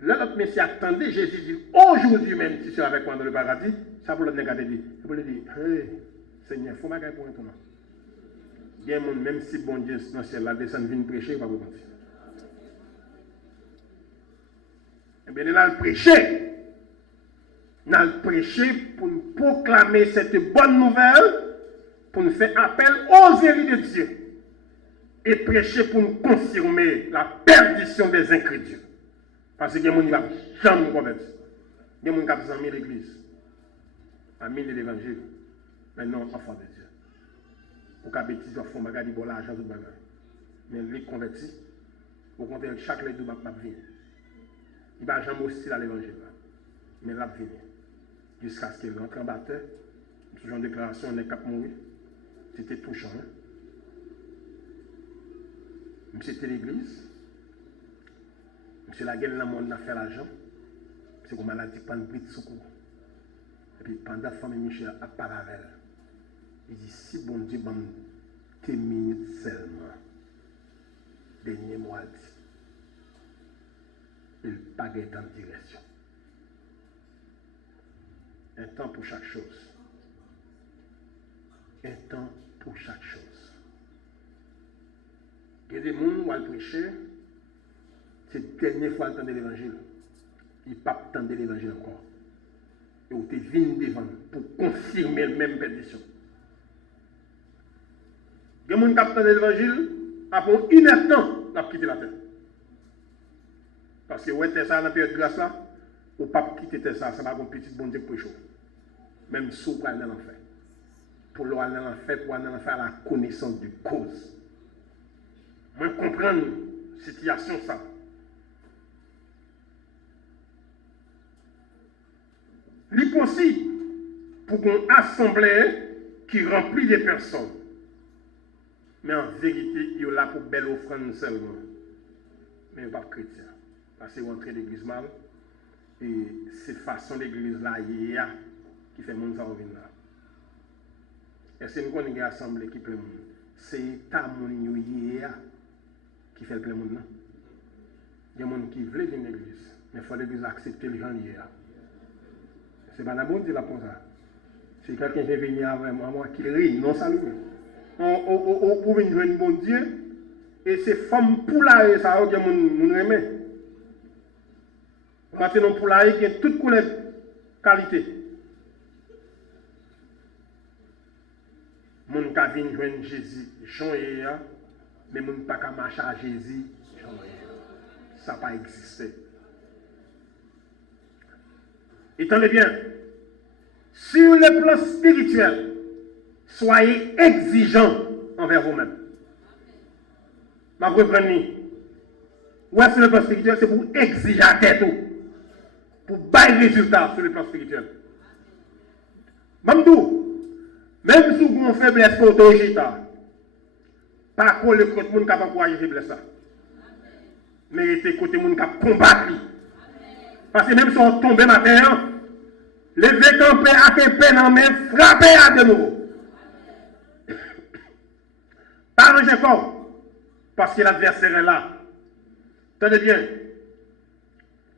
Là, notre monsieur attendait, Jésus dit, aujourd'hui même, tu seras avec moi dans le paradis, ça pour le négatif dit. Ça pour le dire, hey, Seigneur, il faut m'agarrer pour un tournant. Bien, même si bon Dieu dans le ciel, la descend, vient prêcher, il va vous mentir. Eh bien, il a prêché. Il a prêché pour nous proclamer cette bonne nouvelle, pour nous faire appel aux élus de Dieu. Et prêcher pour nous confirmer la perdition des incrédules. Parce que les gens ne vont jamais convertir. Les gens qui ont mis l'église, amis de l'évangile, mais non enfants de Dieu. Ou qu'à bêtise, ils font bagarre, ils font l'argent, tout bagarre. Mais les convertis, au contraire, chaque les deux va venir. Il ne va jamais hostile à l'évangile. Mais là, venir. Jusqu'à ce qu'il rentre en bataille, ce genre de déclaration, on est cap mourir. C'était touchant. Hein? C'était l'église. Monsieur la gueule dans le monde a fait l'argent. C'est comme maladie pas une prise de secours. Et puis pendant que famille Michel a parlé avec elle, il dit si bon Dieu m'a 10 minutes seulement, dernier mois, il pas dans direction. Un temps pour chaque chose. Un temps pour chaque chose. Il y a des gens qui vont prêcher, c'est la dernière fois qu'ils entendent l'évangile. Ils ne peuvent pas entendre l'évangile encore. Et vous êtes venus devant pour confirmer la même perdition. Il y a des gens qui entendent l'évangile, après 1 heure de temps, ils ont quitté la terre. Parce que vous êtes ça dans la période de grâce là, vous ne pouvez pas quitter ça, ça va avoir un petit bon Dieu pour chaud. Même si vous allez dans l'enfer. Pour aller dans l'enfer, pour aller dans l'enfer à la connaissance de cause. Moi, comprendre la situation ça. Il est possible pour qu'on assemblée qui remplit des personnes. Mais en vérité, il est là pour belle offrande seulement. Mais pas chrétien. Parce que vous entrez l'église mal. Et c'est façon l'église là, qui fait monde ça revenir là. Est-ce que nous avons une assemblée qui plein monde? C'est ta monde qui fait le plein monde. Il y a des gens qui veulent venir à l'église. Mais il faut l'église accepter les gens hier. C'est pas la bonne dire la pour ça. C'est quelqu'un qui vient venir avec moi qui rit, non salut. On peut venir un bon Dieu. Et c'est femme poulaille, ça a mon aimé. Rentrer dans le poulailler qui a toute couleur qualité. Mon ka vient joindre Jésus, Jean et mais mon pas qu'à marcher à Jésus, Jean et ça n'a pas existé. Étendez bien, sur le plan spirituel, soyez exigeants envers vous-même. Ma reprenez. Ouais, sur le plan spirituel, c'est pour exiger à tête tout. Pour bailler résultat sur le plan spirituel. Mamdou, même si vous avez faiblesse pour autorité, pas coller contre le monde qui a encouragé faiblesse. Mais c'est côté monde qui a combattu. Parce que même si on tombe matin, lever camper à quel peine en main, frapper à de nouveau. Pas ranger corps. Parce que l'adversaire est là. Tenez bien.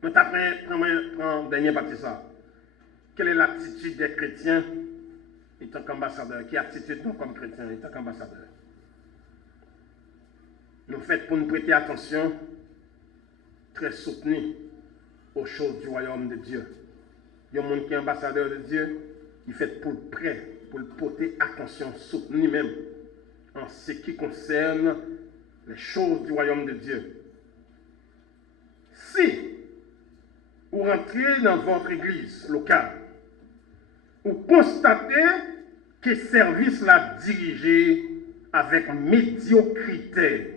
Nous prends le dernier partie ça. Quelle est l'attitude des chrétiens étant qu'ambassadeurs? Quelle attitude nous comme chrétiens étant qu'ambassadeurs? Nous faites pour nous prêter attention, très soutenu aux choses du royaume de Dieu. Il y a un monde qui est ambassadeur de Dieu, il fait pour le prêt, pour le porter attention, soutenu même en ce qui concerne les choses du royaume de Dieu. Si vous rentrez dans votre église locale, vous constatez que le service l'a dirigé avec médiocrité.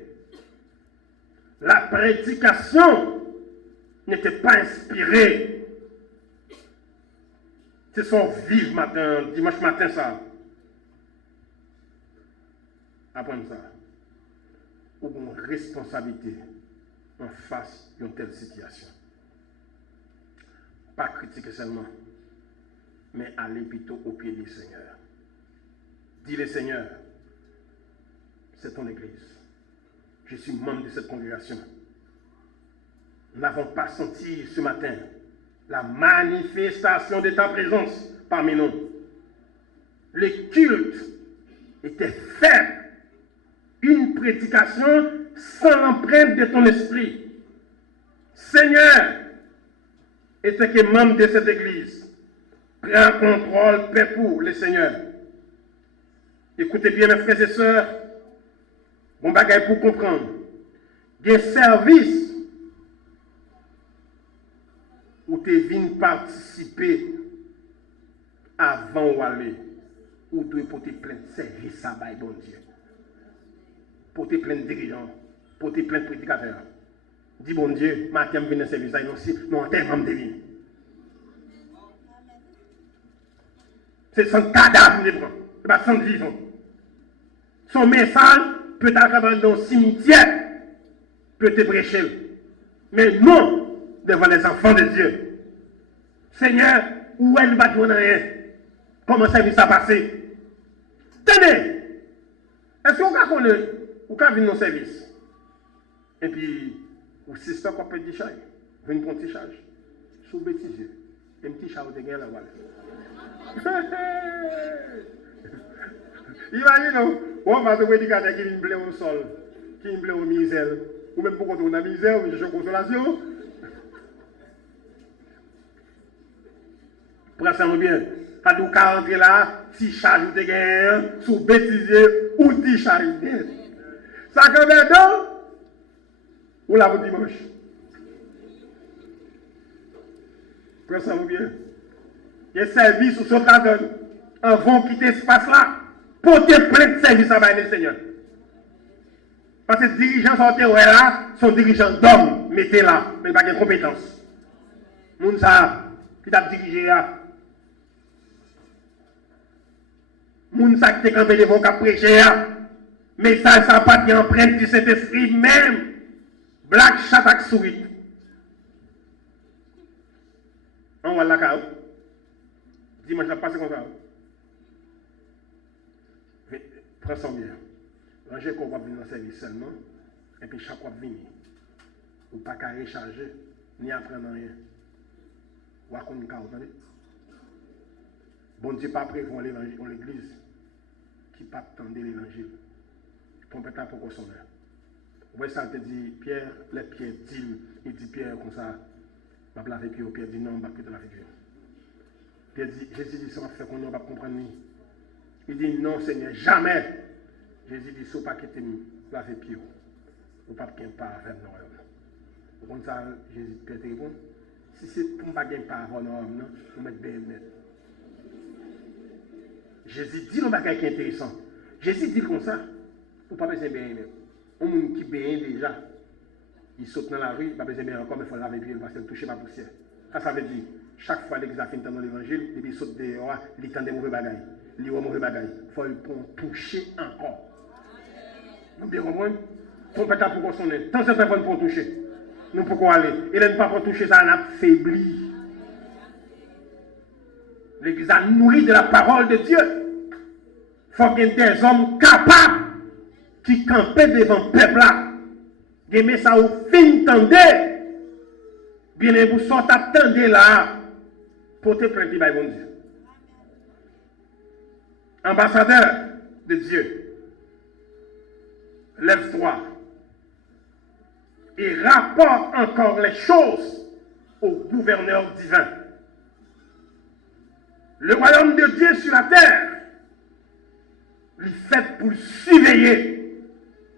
La prédication n'était pas inspirée. C'est son vivre matin, dimanche matin ça. Après ça, ou une responsabilité en face d'une telle situation. Pas critiquer seulement, mais aller plutôt au pied du Seigneur. Dis-le Seigneur, c'est ton église. Je suis membre de cette congrégation. Nous n'avons pas senti ce matin la manifestation de ta présence parmi nous. Le culte était faible. Une prédication sans l'empreinte de ton esprit. Seigneur, était que membre de cette église, prends contrôle, paix pour le Seigneur. Écoutez bien mes frères et sœurs, bon bagage pour comprendre. Des services où tu viens participer avant ou aller, ou tu dois porter plein de services à bon Dieu. Porter plein de dirigeants, porter plein de prédicateurs. Dis bon Dieu, matin, je viens dans ce service, non, tellement de vie. C'est son cadavre de prend, c'est pas son vivant. Son message peut être dans le cimetière, peut être bréché. Mais non devant les enfants de Dieu. Seigneur, où est le bâtiment rien? Comment le service a passé? Tenez! Est-ce qu'on connaît? Ou quand vient nos services? Et puis, ou c'est ça qu'on peut dire, venez pour un petit charge. Sous bêtisier. Un petit chat de guerre là, voilà. Imaginez, on va te prédicateur qui vient blé au sol, qui vient blé au misère, ou même pour qu'on ait la misère, ou cherche consolation. Prends ça bien. Quand tu rentrer là, si charge de guerre, sous bêtisier, ou si charge de guerre. Ça quand même dedans, ou là pour dimanche. Prends ça bien. Il y a service ou son cadre, en vont quitter ce espace là, porter plein de services à le Seigneur. Parce que les dirigeants sont dirigeants d'hommes, mettez là, mais pas de compétences. Moun ça, qui t'a dirigé là. Moun sa qui t'est campé devant qui prêché, mais ça n'a pas de empreinte de cet esprit même. Black chatak sourit. On va la carte. Dimanche, ça passe comme ça. Prends son bien. Ranger qu'on va venir dans le service seulement, et puis chaque fois venir. Ou pas qu'à recharger, ni apprendre rien. Ou à qu'on entendez? Bon Dieu, pas prévoir l'église qui pas attendre l'évangile. Trompette pour qu'on sonne. Vous ça te dit, Pierre, les pieds disent, il dit Pierre comme ça, va laver pied au Pierre dit non, on va plus te laver pied. Pierre dit, Jésus dit, ça va faire qu'on ne va pas comprendre. Il dit non, Seigneur, jamais. Jésus dit, si pas quitter laver pied, ou pas qu'il pas avec nous. Comme ça, Jésus Pierre répond, si c'est pour ne pas gagner pas avant nous, nous mettons bien net. Jésus dit non, bagage qui est intéressant. Jésus dit comme ça, pour pas besoin de bien net. Un monde qui bien déjà, il saute dans la rue, il n'a pas besoin de bien encore, mais il faut laver les pieds parce qu'il ne touche pas la poussière. Ça veut dire, chaque fois que l'examen dans l'évangile, il saute dehors, il tend des mauvais bagages. Il voit mauvais bagages. Il faut le toucher encore. Vous bien comprendre? On peut pas pour sonner. Tant que c'est pas pour toucher. Nous pouvons aller. Et là, ne pas pour toucher, ça a affaibli. L'Église a nourri de la parole de Dieu. Il faut qu'il y ait des hommes capables qui campaient devant le peuple là. Qui ça au fin tendez. Bien, vous sortez attendez là. Pour te prendre par bon Dieu. Ambassadeur de Dieu. Lève-toi. Et rapporte encore les choses au gouverneur divin. Le royaume de Dieu sur la terre, il fait pour surveiller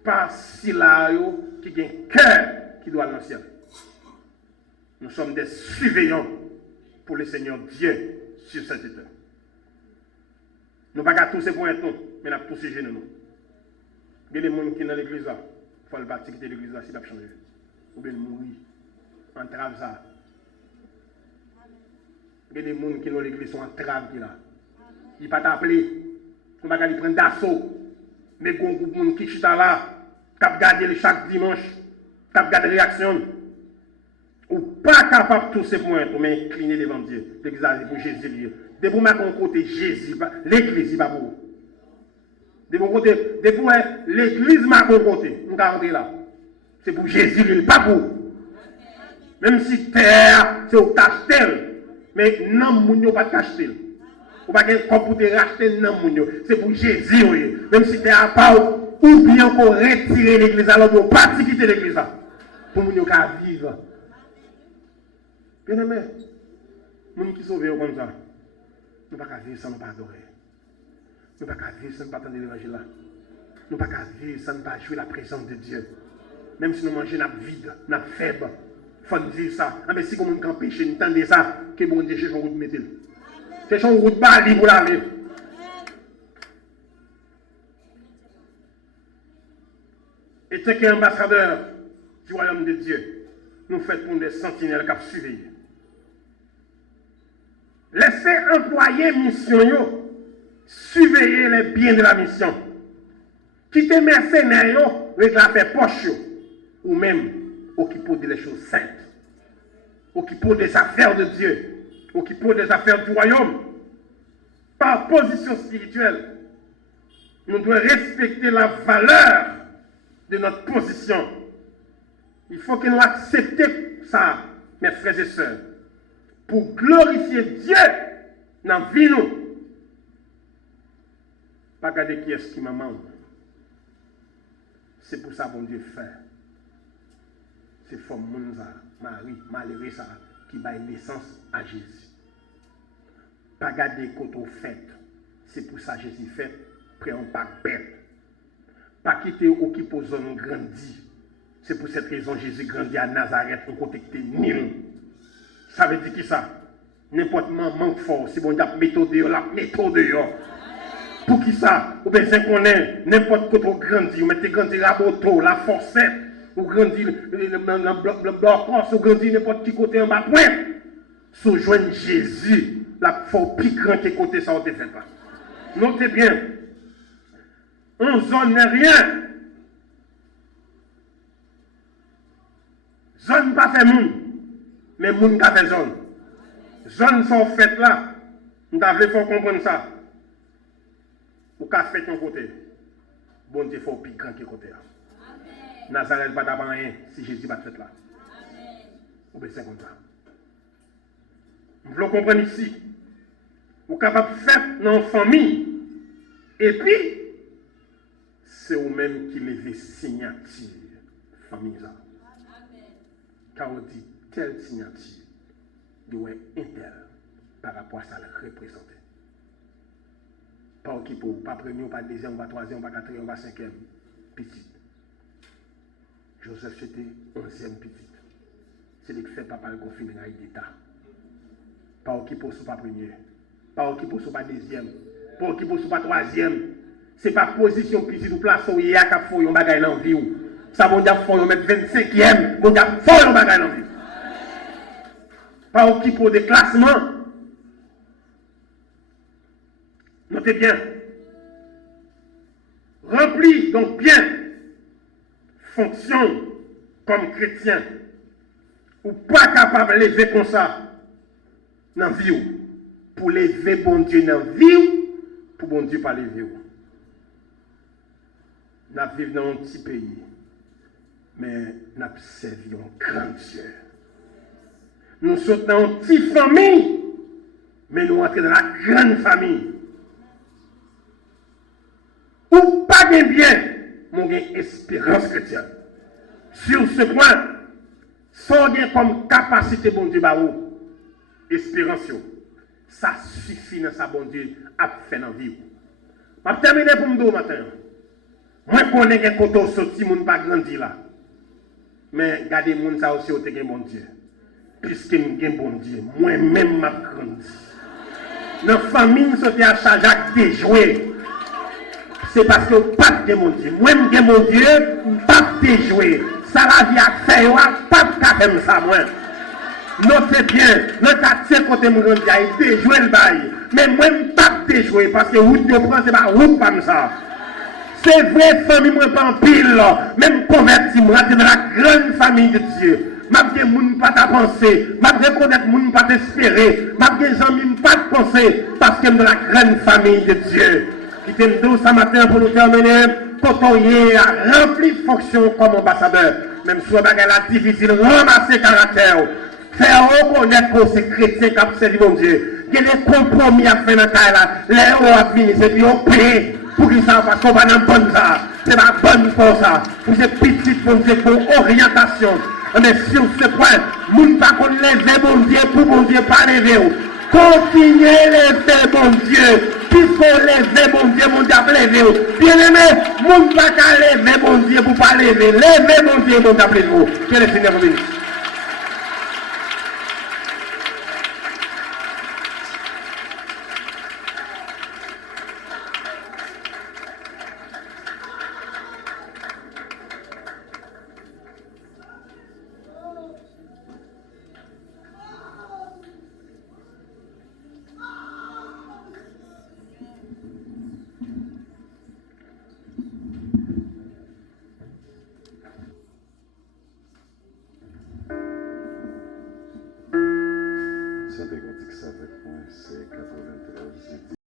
par Silayo qui a un cœur qui doit aller dans le ciel. Nous sommes des surveillants pour le Seigneur Dieu sur cette terre. Nous ne pouvons pas tous ces points, mais nous avons tous ces genoux. Il y a des gens qui sont dans l'église là, il faut le bâtir quitter l'église là s'il a changé. Ou bien mourir. Entrave ça. Il y a des gens qui sont dans l'église sont entrave qui là. Il ne pas t'appeler. On va aller prendre d'assaut. Mais il y a un groupe de gens qui sont là, qui regardent chaque dimanche, qui regardent réaction. Ou pas capable de tous ces points pour m'incliner devant Dieu. L'église c'est pour Jésus. De pour mettre en côté Jésus, l'église n'est pas pour vous. De pour l'église m'a pour côté. Nous regardons là. C'est pour Jésus, il n'est pas pour vous. Même si terre, c'est au cachetel. Mais non, moun yo pas cachetel. Ou pas qu'un corps pour te racheter non moun yo. C'est pour Jésus, oui. Même si terre pas ou bien qu'on retire l'église alors pour pas quitter l'église là. Pour moun yo ka vivre. Bien aimé, moun qui sauvé comme ça. Nous ne pouvons pas vivre sans nous pas adorer. Nous ne pouvons pas vivre sans nous pas attendre l'évangile là. Nous ne pouvons pas vivre sans nous pas jouer la présence de Dieu. Même si nous mangeons, nous sommes vides, nous sommes faibles. Il faut nous dire ça. Ah, mais si nous sommes péché, nous entendons ça, que bon Dieu cherche une route de métal. Cherche une route bali pour la vie. Et ce qui est ambassadeur du royaume de Dieu, nous faisons pour des sentinelles qui surveillent. Laissez employer mission, surveiller les biens de la mission. Quittez mercenaires, réclamer poche, ou même occuper des choses saintes, occuper des affaires de Dieu, occuper des affaires du royaume. Par position spirituelle, nous devons respecter la valeur de notre position. Il faut que nous acceptions ça, mes frères et sœurs. pour glorifier Dieu dans la vie. Pas regarder qui est-ce qui m'a demandé. C'est pour ça que bon Dieu fait. C'est pour Marie, malheureux ça, qui va naissance à Jésus. Pas regarder quand on fait. C'est pour ça que Jésus fait. Près un pas bête. Pas quitter au qui pose zone grandi. C'est pour cette raison que Jésus grandit à Nazareth, on contacte 1000. Ça veut dire qui ça? N'importe manque fort, si bon, il y a méthode, la méthode. Pour qui ça? Ou bien c'est qu'on est, n'importe quoi on grandit, vous mettez grandi la moto, la forcette, ou grandit le bloc, ou grandit n'importe qui côté en bas, point. Sous joindre Jésus, la faut plus grand que côté ça, on ne fait pas. Notez bien, on zone n'est rien. Zone pas fait moun, mais moun ka fait zone. Zone sont faites là, nous devons comprendre ça. Ou ka fait ton côté, bon Dieu faut plus grand que côté là. Nazareth pas d'abord rien si Jésus va fait là. Ou bien c'est comme ça. Nous voulons comprendre ici. Ou capable de faire dans la famille. Et puis, c'est vous-même qui levez signature famille là. Car on dit telle signature doit être intel par rapport à ça le représenter. Pas qui pour pas premier, pas deuxième, pas troisième, pas quatrième, pas cinquième, petit. Joseph c'était 11e petit. C'est lui qui fait papa le confinement avec d'État. Pas qui pour pas premier, pas qui pour pas deuxième, pas qui pour pas troisième. C'est pas position petit ou place où il y a qu'à faire un bagage dans la vie. Ça bon dia faut mettre 25e, bon dia faut un bagage dans la vie. Pas au qui pour des classements. Notez bien. Rempli donc bien fonction comme chrétien ou pas capable de lever comme ça dans la vie pour lever bon Dieu dans la vie pour bon Dieu pas lever. Nous vivons dans un petit pays, mais nous servi un grand Dieu. Nous sommes dans une petite famille, mais nous entrons dans la grande famille. Ou pas bien, mon gain espérance chrétienne. Sur ce point, sans bien comme capacité, bon Dieu, espérance, ça suffit dans sa bon Dieu à faire dans la vie. Je vais terminer pour me dire matin. Moi, je connais que quand on sorti, mon pas grandi là. Mais regardez, mon ça aussi, on a bon Dieu. Puisque je suis bon Dieu, moi-même, je grandi. Dans la famille, je suis à charge de jouer. C'est parce que je n'ai pas de mon Dieu. Moi, je suis mon Dieu, je n'ai pas de jouer. Ça, la vie a fait, je n'ai pas de faire ça, moi. Notez bien, dans quartier côté mon grandi, il a joué le bail. Mais moi, je n'ai pas de jouer parce que route de France, c'est pas route comme ça. C'est vrai, famille, moi, pas en pile, même converti, moi, dans la grande famille de Dieu. Je ne peux pas penser, je ne peux pas espérer, je ne peux pas penser, parce que je suis dans la grande famille de Dieu. Qui t'aime tout ce matin pour nous terminer, quand on a rempli de fonctions comme ambassadeur, même si on a difficile, ramasser caractère, faire reconnaître que c'est chrétien qui a servi mon Dieu. Il y a des compromis à faire dans le cas, les hauts à finir, c'est puis on paye. Pour qu'ils savent parce qu'on va dans le bon ça. C'est pas bonne pour ça. Vous êtes petit pour Dieu pour orientation. Mais sur ce point, nous ne pouvons pas lever bon Dieu pour bon Dieu pas lever. Continuez à lever bon Dieu. Puisqu'on lever bon Dieu a lever. Bien aimé, nous ne pouvons pas lever bon Dieu pour pas lever. Lever bon Dieu a lever. Que le Seigneur vous bénisse.